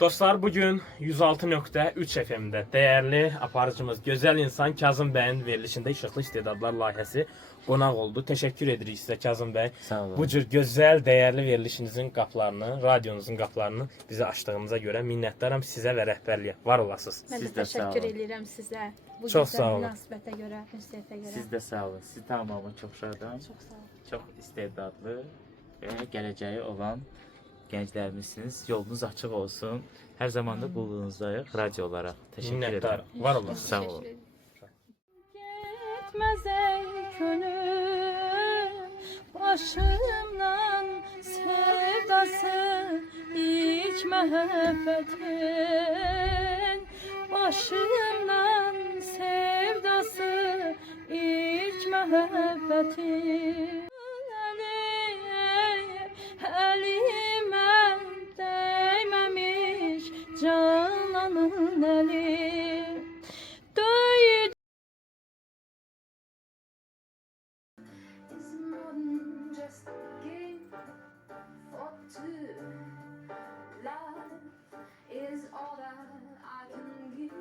Dostlar, bugün 106.3 FM'de değerli aparıcımız, güzel insan Kazım Bey'in verilişinde İşıqlı İstedadlar layihəsi qonaq oldu. Teşekkür edirik sizə Kazım Bey. Sağ olun. Bu cür gözəl, değerli verilişinizin qapılarını, radyonuzun qapılarını bizə açdığınıza görə minnətdaram sizə və rəhbərliyə. Var olasınız. Mən Siz də də sağ təşəkkür olun. edirəm sizə. Bu Çox gözəl sağ olun. münasibətə görə, ünsiyyətə görə. Siz de sağ olun. Sizi tanımama çok şadam. Çox sağ olun. Çok istedadlı ve geleceği olan gençlerimizsiniz. Yolunuz açık olsun. Her zaman da bulduğunuzdayıq radyo olarak. Teşekkür Minnətdaram. ederim. Var olasınız. Sağ olun. Getməz ey könül başımdan sevdası ilk məhəbbətin başımdan sevdası ilk məhəbbətin əlimə dəyməmiş cananın əli döyüb is more than just a game for two. Love is all that I can give.